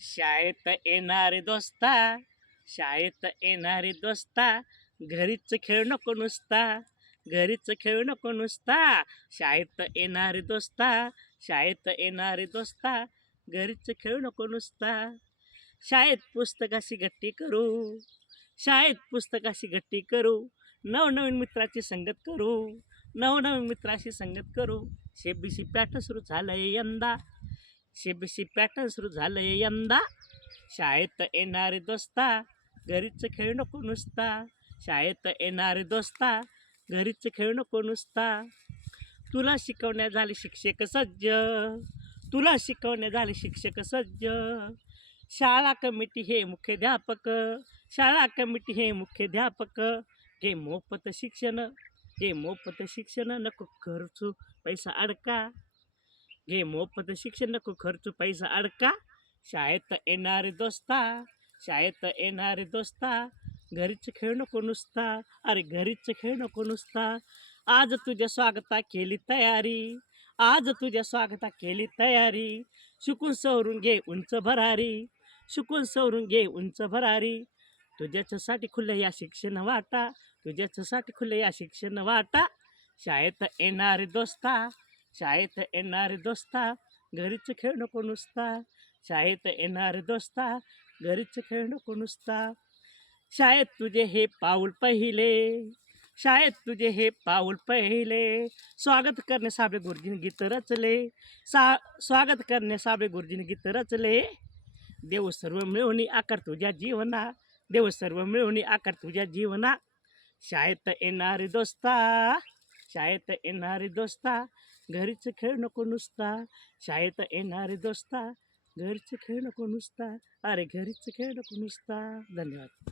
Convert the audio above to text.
शाळेत येणारे दोस्ता, शाळेत येणारे दोस्ता, घरीच खेळ नको नुसता, घरीच खेळ नको नुसता. शाळेत येणारे दोस्ता, शाळेत येणारे दोस्ता, घरीच खेळ नको नुसता. शाळेत पुस्तकाशी गट्टी करू, शाळेत पुस्तकाशी गट्टी करू, नवनवीन मित्राची संगत करू, नवनवीन मित्राशी संगत करू. शेबीसी पॅटर्न सुरू झालंय यंदा, शेबीसी पॅटर्न सुरू झालंय यंदा. शाळेत येणारे दोस्ता, घरीच खेळ नको नुसता, शाळेत येणारे दोस्ता, घरीच खेळ नको नुसता. तुला शिकवण्या झाले शिक्षक सज्ज, तुला शिकवण्या झाले शिक्षक सज्ज. शाळा कमिटी हे मुख्याध्यापक, शाळा कमिटी हे मुख्याध्यापक. हे मोफत शिक्षण, हे मोफत शिक्षण, नको खर्चू पैसा अडका, घे मोफत शिक्षण, नको खर्च पैसा अडका. शाळेत येणारे दोस्ता, शाळेत येणारे दोस्ता, घरीच खेळ नको नुसता, अरे घरीच खेळ नको नुसता. आज तुझ्या स्वागता केली तयारी, आज तुझ्या स्वागता केली तयारी. शिकून सवरून घे उंच भरारी, शिकून सवरून घे उंच भरारी. तुझ्यासाठी खुले या शिक्षण वाटा, तुझ्यासाठी खुले या शिक्षण वाटा. शाळेत येणारे दोस्ता, शाळेत येणारे दोस्ता, घरीच खेळ नको नुसता, शाळेत येणारे दोस्ता, घरीच खेळ नको नुसता. शाळेत तुझे हे पाऊल पहिले, शाळेत तुझे हे पाऊल पहिले. स्वागत करणे साबळे गुरुजीने गीत रचले, स्वागत करणे साबळे गुरुजीने गीत रचले. देव सर्व मिळवणी आकार तुझ्या जीवना, देव सर्व मिळवणी आकार तुझ्या जीवना. शाळेत येणारे दोस्ता, शाळेत येणारे दोस्ता, घरीच खेळ नको नुसता, शाळेत येणारे दोस्ता, घरीच खेळ नको नुसता, अरे घरीच खेळ नको नुसता. धन्यवाद.